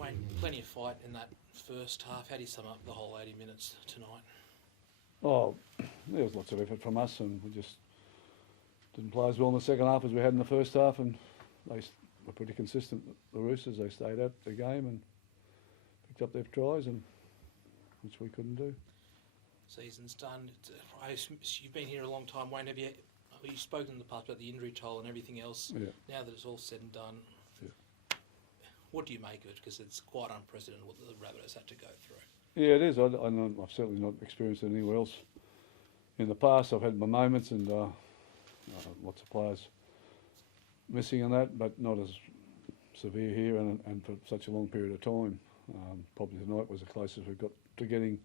Wayne, plenty of fight in that first half. How do you sum up the whole 80 minutes tonight? Oh, there was lots of effort from us, and we just didn't play as well in the second half as we had in the first half, and they were pretty consistent. The Roosters, they stayed at the game and picked up their tries, and which we couldn't do. Season's done. You've been here a long time, Wayne. You've spoken in the past about the injury toll and everything else. Yeah. Now that it's all said and done, what do you make of it? Because it's quite unprecedented what the Rabbitohs had to go through. Yeah, it is. I've certainly not experienced it anywhere else. In the past, I've had my moments, and lots of players missing on that, but not as severe here and for such a long period of time. Probably tonight was the closest we've got to getting.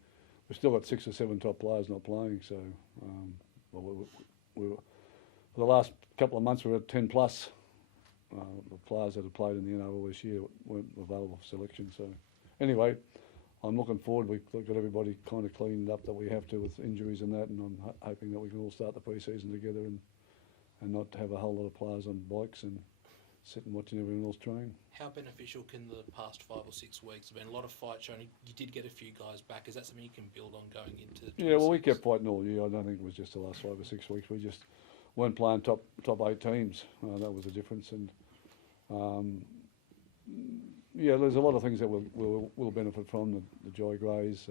We've still got 6 or 7 top players not playing, so for the last couple of months we're at 10 plus. The players that have played in the NRL this year weren't available for selection. So anyway, I'm looking forward. We've got everybody kind of cleaned up that we have to with injuries and that, and I'm hoping that we can all start the pre-season together and not have a whole lot of players on bikes and sit and watching everyone else train. How beneficial can the past 5 or 6 weeks have been? A lot of fight showing. You did get a few guys back. Is that something you can build on going into 26? Yeah, well, we kept fighting all year. I don't think it was just the last 5 or 6 weeks. We just weren't playing top 8 teams. That was the difference. And yeah, there's a lot of things that we'll benefit from. The Joy Greys,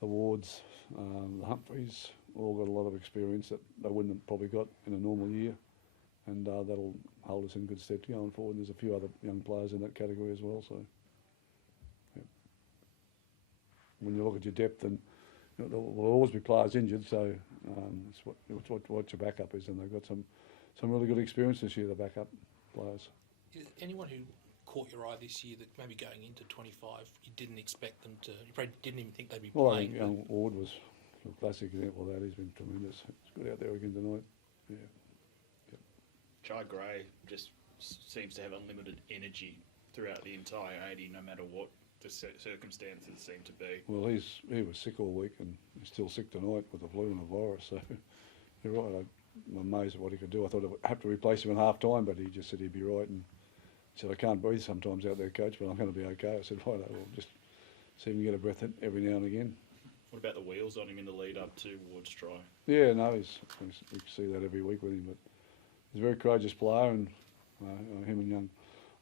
the Wards, the Humphreys, all got a lot of experience that they wouldn't have probably got in a normal year. And that'll hold us in good stead going forward. There's a few other young players in that category as well. So yeah. When you look at your depth, and there will always be players injured, so it's what your backup is, and they've got some really good experience this year, the backup players. Is anyone who caught your eye this year that maybe going into 25 you didn't expect them to, you probably didn't even think they'd be well, playing? I think young Ward was a classic example of that. He's been tremendous. He's good out there again tonight. Yeah. Jai Gray just seems to have unlimited energy throughout the entire 80, no matter what the circumstances seem to be. Well, he was sick all week, and he's still sick tonight with the flu and the virus. So you're right. I'm amazed at what he could do. I thought I'd have to replace him in half time, but he just said he'd be right, and he said, I can't breathe sometimes out there, coach, but I'm going to be okay. I said, right, we'll just see him get a breath in every now and again. What about the wheels on him in the lead up to Ward's try? Yeah, no, we see that every week with him, but he's a very courageous player, and him and young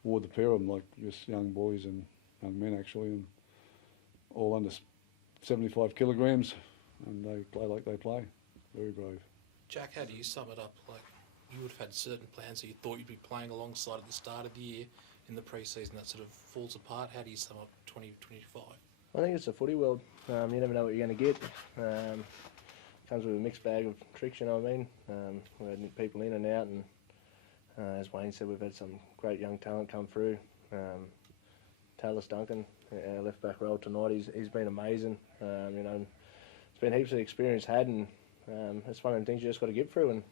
Ward, the pair of them, like just young boys and young men actually, and all under 75 kilograms, and they play like they play. Very brave. Jack, how do you sum it up? Like, you would have had certain plans that you thought you'd be playing alongside at the start of the year. In the pre-season, that sort of falls apart. How do you sum up 2025? I think it's a footy world. You never know what you're going to get. Comes with a mixed bag of tricks, you know what I mean? We've had people in and out, and as Wayne said, we've had some great young talent come through. Taylor Duncan, our left back row tonight, he's been amazing. You know, it's been heaps of experience had, and it's one of the things you just got to get through. And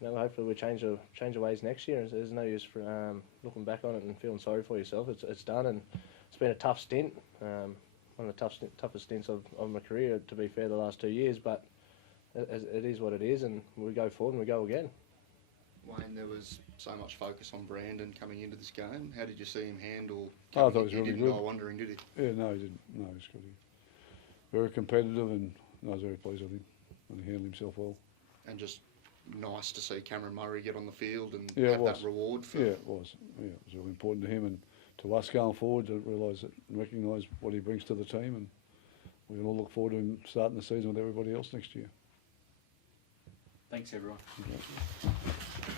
you know, hopefully we change the ways next year. There's no use for looking back on it and feeling sorry for yourself. It's done, and it's been a tough stint. One of the toughest stints of my career, to be fair, the last 2 years. But it is what it is, and we go forward and we go again. Wayne, there was so much focus on Brandon coming into this game. How did you see him handle? I thought he was really didn't good. go wandering, did he? Yeah, no, he didn't. No, he was good. Very competitive, and I was very pleased with him. And he handled himself well. And just nice to see Cameron Murray get on the field and have that reward for. Yeah, it was. Yeah, it was really important to him and to us going forward to realise and recognise what he brings to the team, and we can all look forward to him starting the season with everybody else next year. Thanks, everyone. Okay.